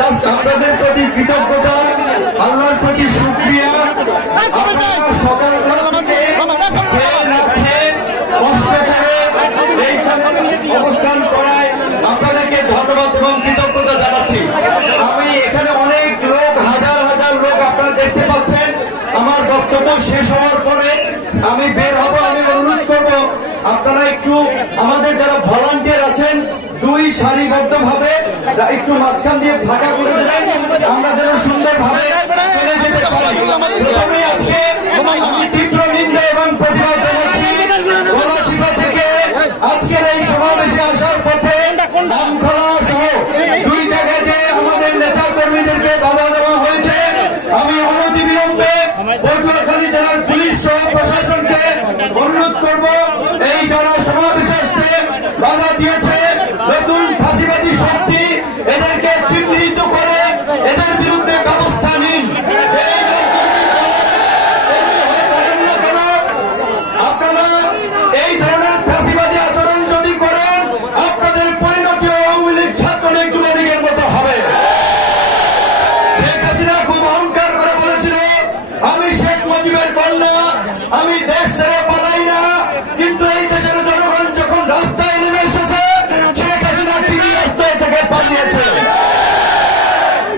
Just আপনাদের প্রতি কৃতজ্ঞতা, আল্লাহর প্রতি শুকরিয়া। সকালবেলা থেকে কষ্ট করে অবস্থান করায় আপনাদেরকে ধন্যবাদ এবং কৃতজ্ঞতা জানাচ্ছি। আমি এখানে অনেক লোক, হাজার হাজার লোক আপনারা দেখতে পাচ্ছেন। আমার বক্তব্য শেষ হওয়ার পরে আমি বের হব। আমি অনুরোধ করব আপনারা একটু আমাদের যারা ভলান্টিয়ার আছেন দুই সারিবদ্ধ ভাবে একটু মাঝখান দিয়ে ফাঁকা করে দেবেন, আমরা যেন সুন্দরভাবে চলে যেতে পারি। প্রথমে আজকে আমি তীব্র নিন্দা এবং প্রতিবাদ জানাচ্ছি গলাচিপা থেকে আজকের এই সমাবেশে আসার পথে আমখোলা সহ দুই জায়গায় যে আমাদের নেতা কর্মীদেরকে বাধা দেওয়া হয়েছে। আমি অনতিবিলম্বে পটুয়াখালী জেলার পুলিশ সহ প্রশাসনকে অনুরোধ করব এই যারা সমাবেশে আসতে বাধা দিয়েছে, নতুন ফাঁসিবাদী শক্তি, এদেরকে চিহ্নিত করে এদের বিরুদ্ধে ব্যবস্থা নিন। আপনারা এই ধরনের ফাঁসিবাদী আচরণ যদি করেন আপনাদের পরিণতি আওয়ামী লীগ, ছাত্রলীগ, যুবলীগের মতো হবে। শেখ হাসিনা খুব অহংকার করে বলেছিল আমি শেখ মুজিবের কন্যা, আমি দেশ ছেড়ে পালাই না। কিন্তু এই দেশের জনগণ যখন রাস্তায় নেমে এসেছে শেখ হাসিনা টিভি রাস্তায় থেকে পালিয়েছে।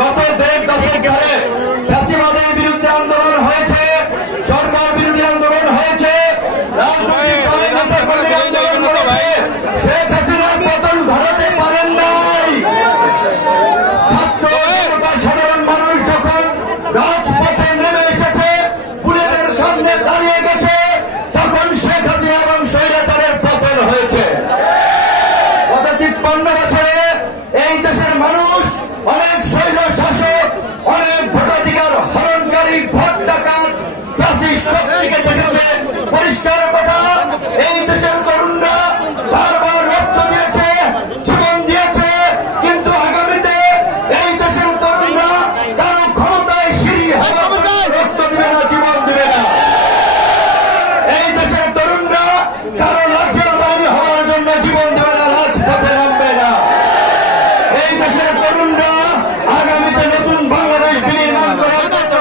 গত দেড় দশক ধরে ফাঁসিবাদের বিরুদ্ধে আন্দোলন হয়েছে, সরকার বিরোধী আন্দোলন হয়েছে, রাজনৈতিক দলের নেতা কর্মী আন্দোলন করেছে। শেখ হাসিনার পতন ঘটাতে পারেন নাই। ছাত্র জনতা, সাধারণ মানুষ যখন রাজপথে নেমে এসেছে, বুলেটের সামনে দাঁড়িয়ে গেছে, তখন শেখ হাসিনা এবং স্বৈরাচারের পতন হয়েছে। গত 53 বছরে এই দেশের মানুষ অনেক স্বৈর শাসক, অনেক ভোটাধিকার হরণকারী, ভোট ডাকাত, প্রাচীর শক্তিকে দেখেছে। পরিষ্কার কথা, এই দেশের তরুণরা বারবার রক্ত দিয়েছে, জীবন দিয়েছে। কিন্তু আগামীতে এই দেশের তরুণরা কারো ক্ষমতায় সিঁড়ি হওয়ার জন্য রক্ত দিবে না, জীবন দিবে না। এই দেশের তরুণরা কারো লাঠিয়াল বাহিনী হওয়ার জন্য জীবন দেবে না, রাজপথে নামবে না। এই দেশের তরুণরা আগামীতে নতুন বাংলাদেশ বিনির্মাণ করার জন্য,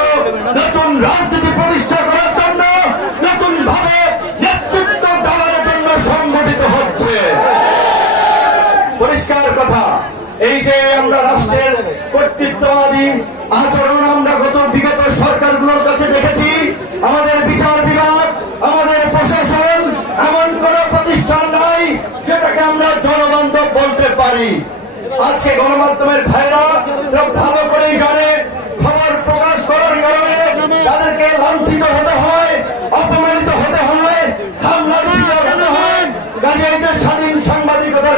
নতুন রাজনীতি প্রতিষ্ঠা করার জন্য, নতুন ভাবে নেতৃত্ব দেওয়ার জন্য সংগঠিত হচ্ছে। পরিষ্কার কথা, এই যে আমরা রাষ্ট্রের কর্তৃত্ববাদী আচরণ আমরা বিগত সরকারগুলোর কাছে দেখেছি। আমাদের বিচার বিভাগ, আমাদের প্রশাসন, এমন কোন প্রতিষ্ঠান নাই যেটাকে আমরা জনবান্ধব বলতে পারি। আজকে গণমাধ্যমের ভাইরা ভালো করেই জানে, খবর প্রকাশ করার কারণে তাদেরকে লাঞ্ছিত হতে হয়, অপমানিত হতে হয়, হামলার শিকার হতে হয়। কাজে এই যে স্বাধীন সাংবাদিকতার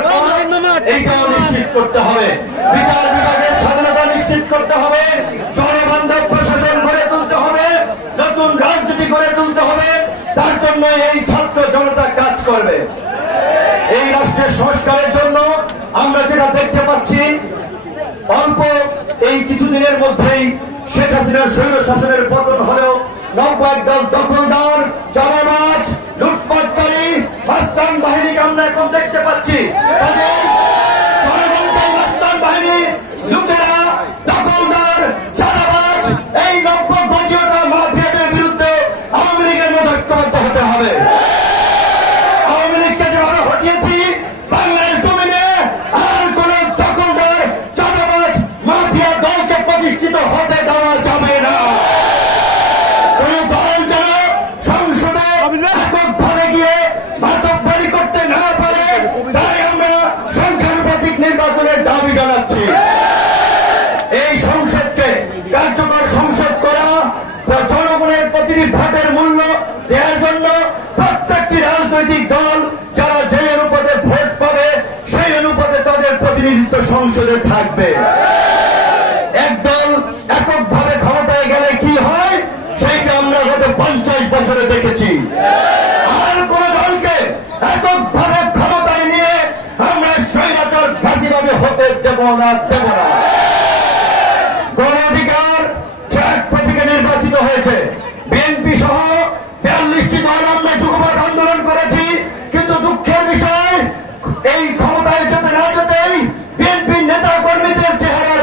এইটাও নিশ্চিত করতে হবে, বিচার বিভাগের স্বাধীনতা নিশ্চিত করতে হবে, জনবান্ধব প্রশাসন গড়ে তুলতে হবে, নতুন রাজনীতি গড়ে তুলতে হবে। তার জন্য এই ছাত্র জনতা কাজ করবে। এই রাষ্ট্রের সংস্কারের জন্য আমরা যেটা দেখতে পাচ্ছি, অল্প এই কিছুদিনের মধ্যেই শেখ হাসিনার স্বৈর শাসনের পতন হলেও নব্য একদল দখলদার, চাঁদাবাজ, লুটপাটকারী, মাস্তান বাহিনীকে আমরা এখন দেখতে পাচ্ছি। জনগণটাই মাস্তান বাহিনী, লুটেরা, দখলদার, চাঁদাবাজ, এই নব্য গজিয়তা মাফিয়াদের বিরুদ্ধে আওয়ামী লীগের মতো ঐক্যবদ্ধ হতে হবে। আওয়ামী লীগকে যেভাবে হটিয়েছি, বাংলার জমিনে আর কোন দখলদার, চাঁদাবাজ, মাফিয়া দলকে প্রতিষ্ঠিত হতে দেওয়া যাবে না। কোন দল যেন সংসদে এককভাবে গিয়ে মাতব্বরি করতে না পারে, তাই আমরা সংখ্যানুপাতিক নির্বাচনের দাবি জানাচ্ছি। এই সংসদকে কার্যকর সংসদ করা, জনগণের প্রতিটি ভোটের মূল্য দেওয়ার জন্য প্রত্যেকটি রাজনৈতিক দল যারা যে অনুপাতে ভোট পাবে সেই অনুপাতে তাদের প্রতিনিধিত্ব সংসদে থাকবে। একদল এককভাবে ক্ষমতায় গেলে কি হয় সেইটা আমরা গত 50 বছরে দেখেছি। আর কোন দলকে এককভাবে ক্ষমতায় নিয়ে আমরা স্বৈরাচার ফাঁসিবাদী হতে দেব না, দেব না। গণ অধিকার ট্র্যাক প্রতীকে নির্বাচিত হয়েছে। বিএনপি সহ 42টি দল আমরা যুগপৎ আন্দোলন করেছি। কিন্তু দুঃখের বিষয়, এই ক্ষমতায় যেতে না যেতেই বিএনপির নেতা কর্মীদের চেহারা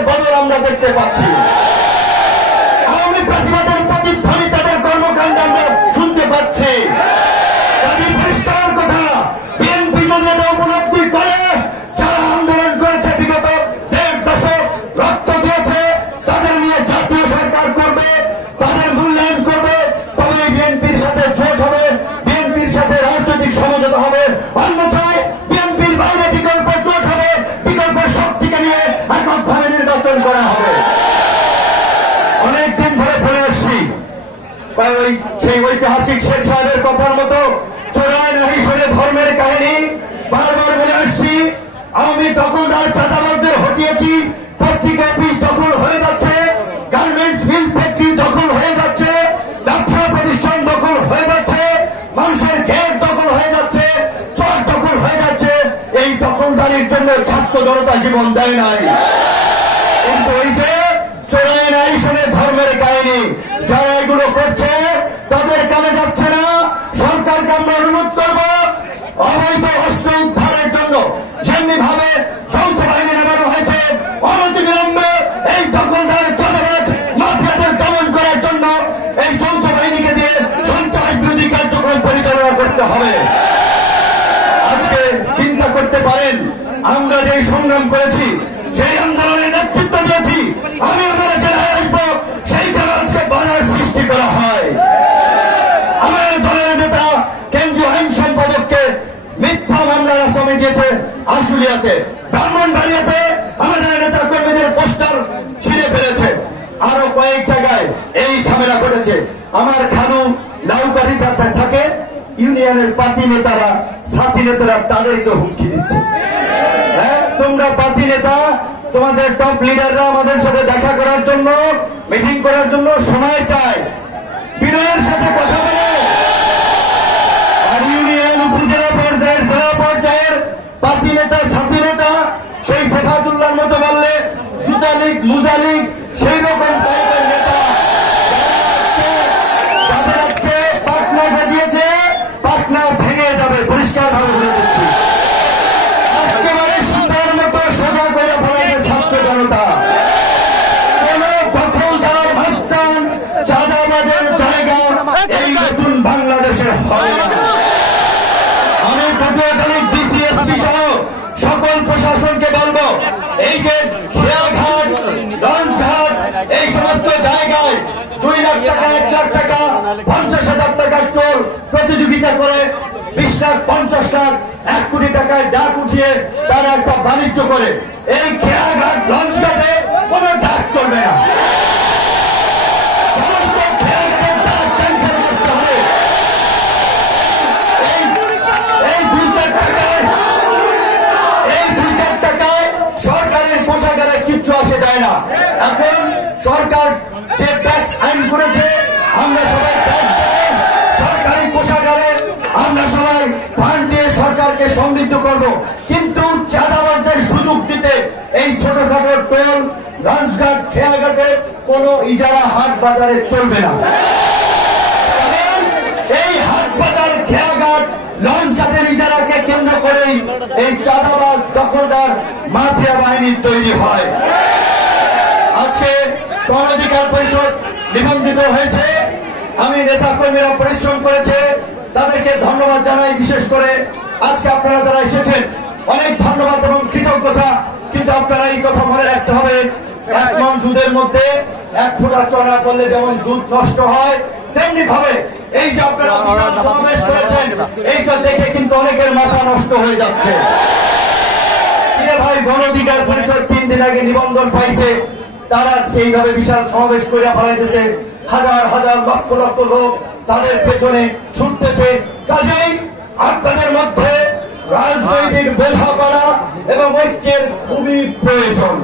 সেই ঐতিহাসিক শেখ সাহেবের কথার মতো চোরায় নাহি সরে ধর্মের কাহিনী বারবার বলে আসছি। আমি দখলদার চাঁদাবাজদের হটিয়েছি, পত্রিকা অফিস দখল হয়ে যাচ্ছে, গার্মেন্টস মিল ফ্যাক্টরি দখল হয়ে যাচ্ছে, ব্যবসা প্রতিষ্ঠান দখল হয়ে যাচ্ছে, মানুষের গেট দখল হয়ে যাচ্ছে, চর দখল হয়ে যাচ্ছে। এই দখলদারির জন্য ছাত্র জনতা জীবন দেয় নাই, কিন্তু এই যে চোরায় নাই শুনে ধর্মের কাহিনী যারা এগুলো করছে তাদের কানে যাচ্ছে না। সরকারকে আমরা অনুরোধ করব অবৈধ অস্ত্র উদ্ধারের জন্য যেমনি ভাবে যৌথ বাহিনী নামানো হয়েছে অনতিবিলম্বে এই দখলদার চাঁদাবাজ মাফিয়াদের দমন করার জন্য এই যৌথ বাহিনীকে দিয়ে সন্ত্রাস বিরোধী কার্যক্রম পরিচালনা করতে হবে। আজকে চিন্তা করতে পারেন আমরা যে সংগ্রাম করেছি, সেই আন্দোলনের নেতৃত্ব দিয়েছি, আমি আমরা জেলায় আসবো সেইখানে আজকে বাধার সৃষ্টি করা হয়। আমার দলের নেতা কেন্দ্রীয় আইন সম্পাদককে মিথ্যা মামলার আসামি দিয়েছে আশুলিয়াতে, ব্রাহ্মণবাড়িয়াতে আমাদের নেতা কর্মীদের পোস্টার ছিঁড়ে ফেলেছে, আরো কয়েক জায়গায় এই ঝামেলা ঘটেছে। আমার খালু লাউকাঠি যাত্রায় থাকে, ইউনিয়নের পার্টি নেতারা সাথী নেতারা তাদেরকে হুমকি দিচ্ছে। হ্যাঁ, তোমরা পার্টি নেতা, তোমাদের টপ লিডাররা আমাদের সাথে দেখা করার জন্য, মিটিং করার জন্য সময় চায়, বিনয়ের সাথে কথা বলে। আর ইউনিয়ন উপজেলা পর্যায়ের জেলা পর্যায়ের পার্টি নেতা সাথী নেতা সেই সেফাতুল্লাহর মতো বললে জুতালিক মুজালিক সেই রকম টাইপের নেতা যাদের আজকে পাখনা বাজিয়েছে, পাখনা ভেঙে যাবে, পরিষ্কার ভাবে বলে দিচ্ছি। একেবারে সুতার মতো সোজা করে ফেলাইছে ছাত্র জনতা। কোন দখলদার ভাস্তান চাঁদাবাজের জায়গা এই নতুন বাংলাদেশে হয় না। আমি পটুয়াখালী ডিসিএসপি সহ সকল প্রশাসনকে বলবো, এই যে খেয়াঘাট, লঞ্চঘাট, এই সমস্ত জায়গায় 2 লাখ টাকা, 1 লাখ টাকা, 50,000 টাকা স্টোর প্রতিযোগিতা করে 20 লাখ, 50 লাখ, 1 কোটি টাকায় ডাক উঠিয়ে তারা একটা বাণিজ্য করে। এই খেয়াঘাট, লঞ্চঘাটে কোন ডাক চলবে না। সমস্ত খেয়াঘাটের ডাক ক্যান্সেল করতে হবে। এই 2-4 টাকায় সরকারের কোষাগারে কিচ্ছু আসে যায় না। এখন সরকার যে ট্যাক্স আইন করেছে, আমরা সবাই ট্যাক্স দেব, সরকারি কোষাগারে আমরা সবাই ফান্ড দিয়ে সরকারকে সমৃদ্ধ করব, কিন্তু চাঁদাবাজদের সুযোগ দিতে এই ছোটখাটো টোল, লঞ্চঘাট, খেয়াঘাটে কোন ইজারা হাট বাজারে চলবে না। এই হাট বাজার, খেয়াঘাট, লঞ্চঘাটের ইজারাকে কেন্দ্র করেই এই চাঁদাবাজ দখলদার মাফিয়া বাহিনীর তৈরি হয়। আজকে গণ অধিকার পরিষদ নিবন্ধিত হয়েছে, আমি নেতা কর্মীরা পরিশ্রম করেছে, তাদেরকে ধন্যবাদ জানাই। বিশেষ করে আজকে আপনারা যারা এসেছেন অনেক ধন্যবাদ এবং কৃতজ্ঞতা। কিন্তু আপনারা এই কথা মনে রাখতে হবে, 1 মণ দুধের মধ্যে 1 ফোঁটা চড়া পড়লে যেমন দুধ নষ্ট হয়, তেমনি ভাবে এই যে আপনারা বিশাল সমাবেশ করেছেন, এইসব দেখে কিন্তু অনেকের মাথা নষ্ট হয়ে যাচ্ছে। ভাই, গণ অধিকার পরিষদ 3 দিন আগে নিবন্ধন পাইছে, তারা আজকে এইভাবে বিশাল সমাবেশ করে ফেলাইতেছে, হাজার হাজার লক্ষ লক্ষ লোক তাদের পেছনে ছুটতেছে। কাজেই আপনাদের মধ্যে রাজনৈতিক বোঝাপড়া এবং ঐক্যের খুবই প্রয়োজন।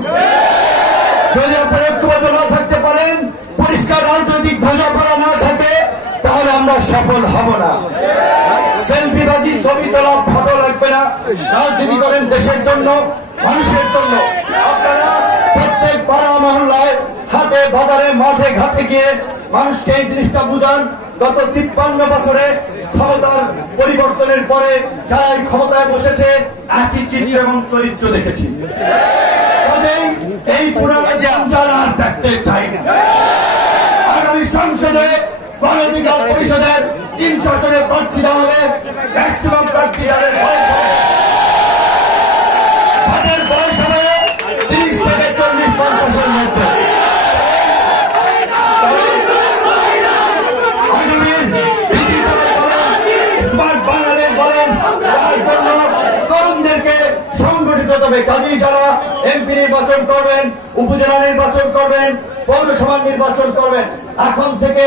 যদি আপনারা ঐক্যবদ্ধ না থাকতে পারেন, পরিষ্কার রাজনৈতিক বোঝাপড়া না থাকে, তাহলে আমরা সফল হব না। সেলফিবাজি, ছবি তোলা, ফটো লাগবে না। রাজনীতি করেন দেশের জন্য, মানুষের জন্য। আপনারা প্রত্যেক পাড়া মহল্লায়, হাটে বাজারে, মাঠে ঘাটে গিয়ে মানুষকে এই জিনিসটা বুঝান। গত 53 বছরে ক্ষমতার পরিবর্তনের পরে যারা এই ক্ষমতায় বসেছে একই চিত্র এবং চরিত্র দেখেছি। কাজেই এই পুরানো জঞ্জাল আর দেখতে চাই না। আগামী সংসদে গণ অধিকার পরিষদের 300 আসনে প্রার্থী দেওয়া হবে। ম্যাক্সিমাম প্রার্থী যাদের বয়স হবে 30 থেকে 40-50-এর মধ্যে। স্মার্ট বাংলাদেশ বলেন, তার জন্য তরুণদেরকে সংগঠিত হবে। কাজেই যারা এমপি নির্বাচন করবেন, উপজেলা নির্বাচন করবেন, পৌরসভা নির্বাচন করবেন, এখন থেকে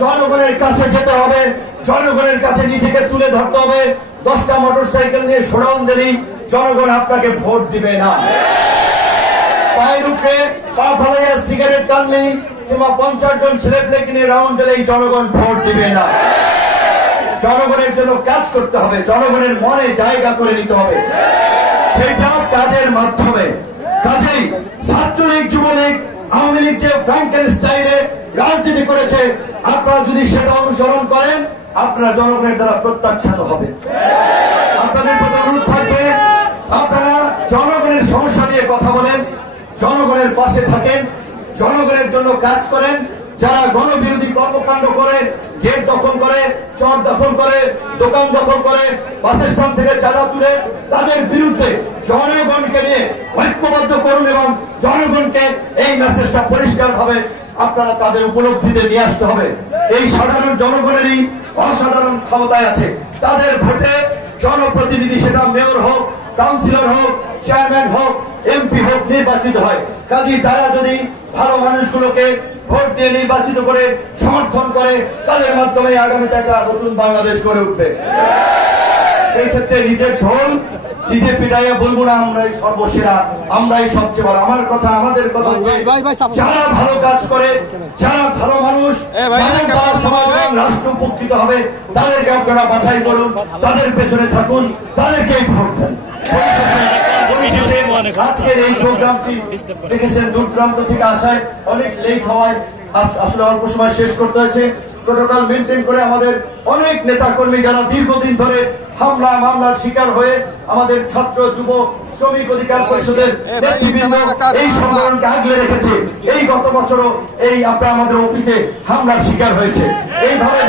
জনগণের কাছে যেতে হবে, জনগণের কাছে নিজেকে তুলে ধরতে হবে। 10টা মোটরসাইকেল নিয়ে শোডাউন দিলেই জনগণ আপনাকে ভোট দিবে না। পায়ের উপরে পা ফেলাইয়া সিগারেট টানলেই কিংবা 50 জন ছেলেপেলেকে নিয়ে রাউন্ড দিলেই জনগণ ভোট দিবে না। জনগণের জন্য কাজ করতে হবে, জনগণের মনে জায়গা করে নিতে হবে, সেটা কাজের মাধ্যমে। কাজেই ছাত্রলীগ, যুবলীগ, আওয়ামী লীগ যে ফ্র্যাঙ্কেন স্টাইলে রাজনীতি করেছে, আপনারা যদি সেটা অনুসরণ করেন, আপনারা জনগণের দ্বারা প্রত্যাখ্যাত হবে। আপনাদের প্রতি অনুরোধ থাকবে, আপনারা জনগণের সমস্যা নিয়ে কথা বলেন, জনগণের পাশে থাকেন, জনগণের জন্য কাজ করেন। যারা গণবিরোধী কর্মকাণ্ড করে, গেট দখল করে, চর দখল করে, দোকান দখল করে, বাসস্ট্যান্ড থেকে চাঁদা তুলে, তাদের বিরুদ্ধে জনগণকে নিয়ে ঐক্যবদ্ধ করুন এবং জনগণকে এই মেসেজটা পরিষ্কার ভাবে আপনারা তাদের উপলব্ধিতে নিয়ে আসতে হবে। এই সাধারণ জনগণেরই অসাধারণ ক্ষমতায় আছে, তাদের ভোটে জনপ্রতিনিধি, সেটা মেয়র হোক, কাউন্সিলর হোক, চেয়ারম্যান হোক, এমপি হোক, নির্বাচিত হয়। কাজেই তারা যদি ভালো মানুষগুলোকে ভোট দিয়ে নির্বাচিত করে সমর্থন করে, তাদের মাধ্যমে আগামীতে একটা নতুন বাংলাদেশ গড়ে উঠবে। সেই ক্ষেত্রে নিজের ঢোল নিজে পিটাইয়া বলবো না আমরাই সর্বসেরা, আমরাই সবচেয়ে বড়। আমার কথা, আমাদের কথা হচ্ছে, যারা ভালো কাজ করে, যারা ভালো মানুষ, যারা সমাজ এবং রাষ্ট্র উপকৃত হবে, তাদেরকে আপনারা বাছাই করুন, তাদের পেছনে থাকুন, তাদেরকেই ভোট দেন। আজকের এই প্রোগ্রামটি দেখেছেন দূর প্রান্ত থেকে আসায় অনেক লেট হওয়ায় আসলে অল্প সময় শেষ করতে হয়েছে। প্রোটোকল মেনটেন করে আমাদের অনেক নেতা কর্মী যারা দীর্ঘদিন ধরে হামলা মামলার শিকার হয়ে আমাদের ছাত্র, যুব, শ্রমিক অধিকার পরিষদের নেতৃবৃন্দ এই সংগঠনকে আগলে রেখেছে। এই গত বছরও এই আপনারা আমাদের অফিসে হামলার শিকার হয়েছে। এইভাবে